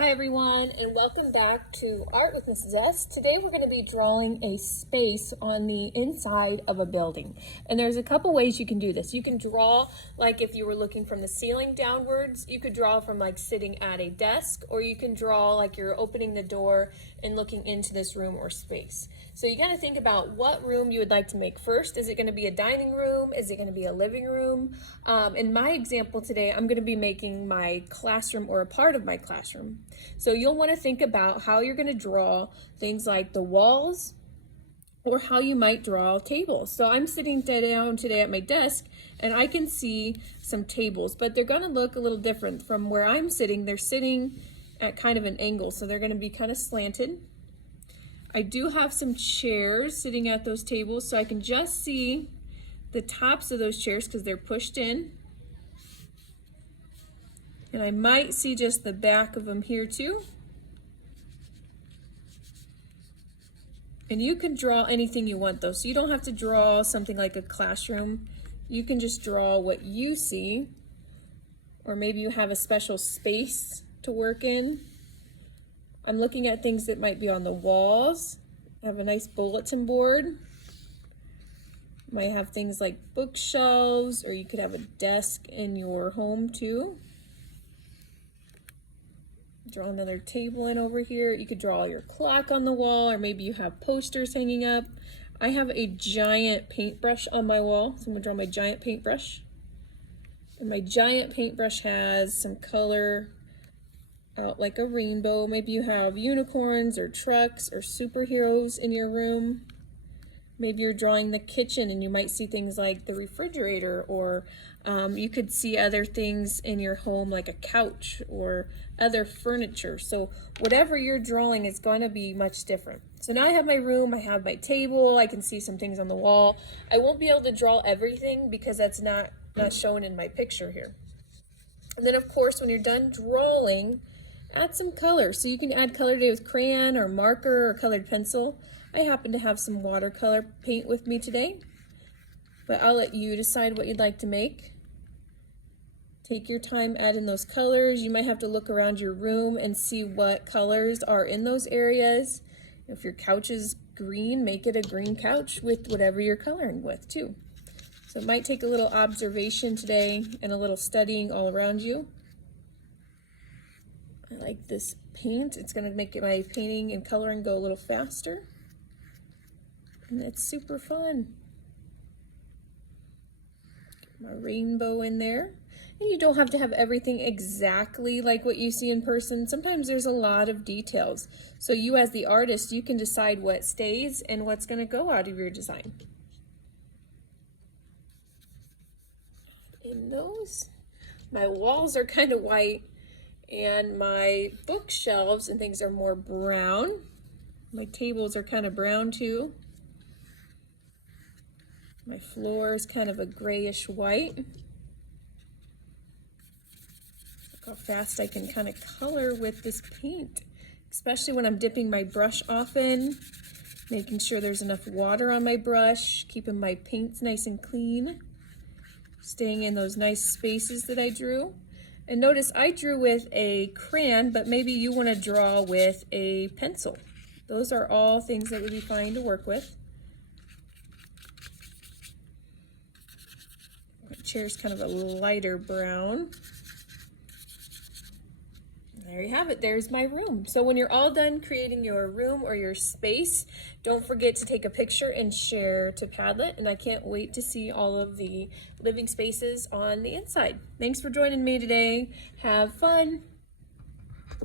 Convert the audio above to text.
Hi everyone, and welcome back to Art with Mrs. S. Today we're going to be drawing a space on the inside of a building. And there's a couple ways you can do this. You can draw like if you were looking from the ceiling downwards. You could draw from like sitting at a desk, or you can draw like you're opening the door and looking into this room or space. So you got to think about what room you would like to make first. Is it going to be a dining room? Is it going to be a living room? In my example today, I'm going to be making my classroom or a part of my classroom. So you'll want to think about how you're going to draw things like the walls or how you might draw tables. So I'm sitting down today at my desk and I can see some tables, but they're going to look a little different from where I'm sitting. They're sitting at kind of an angle, so they're going to be kind of slanted. I do have some chairs sitting at those tables, so I can just see the tops of those chairs because they're pushed in. And I might see just the back of them here too. And you can draw anything you want though, so you don't have to draw something like a classroom. You can just draw what you see, or maybe you have a special space to work in. I'm looking at things that might be on the walls. I have a nice bulletin board. Might have things like bookshelves, or you could have a desk in your home too. Draw another table in over here. You could draw your clock on the wall, or maybe you have posters hanging up. I have a giant paintbrush on my wall, so I'm gonna draw my giant paintbrush. And my giant paintbrush has some color out like a rainbow. Maybe you have unicorns or trucks or superheroes in your room. Maybe you're drawing the kitchen and you might see things like the refrigerator, or you could see other things in your home like a couch or other furniture. So whatever you're drawing is going to be much different. So now I have my room, I have my table, I can see some things on the wall. I won't be able to draw everything because that's not shown in my picture here. And then of course when you're done drawing, add some color. So you can add color today with crayon or marker or colored pencil. I happen to have some watercolor paint with me today, but I'll let you decide what you'd like to make. Take your time adding those colors. You might have to look around your room and see what colors are in those areas. If your couch is green, make it a green couch with whatever you're coloring with too. So it might take a little observation today and a little studying all around you. I like this paint. It's going to make my painting and coloring go a little faster. And it's super fun. Get my rainbow in there. And you don't have to have everything exactly like what you see in person. Sometimes there's a lot of details. So you as the artist, you can decide what stays and what's going to go out of your design. In those, my walls are kind of white. And my bookshelves and things are more brown. My tables are kind of brown too. My floor is kind of a grayish white. Look how fast I can kind of color with this paint, especially when I'm dipping my brush often, making sure there's enough water on my brush, keeping my paints nice and clean, staying in those nice spaces that I drew. And notice I drew with a crayon, but maybe you want to draw with a pencil. Those are all things that would be fine to work with. My chair's kind of a lighter brown. There you have it. There's my room. So when you're all done creating your room or your space, don't forget to take a picture and share to Padlet. And I can't wait to see all of the living spaces on the inside. Thanks for joining me today. Have fun.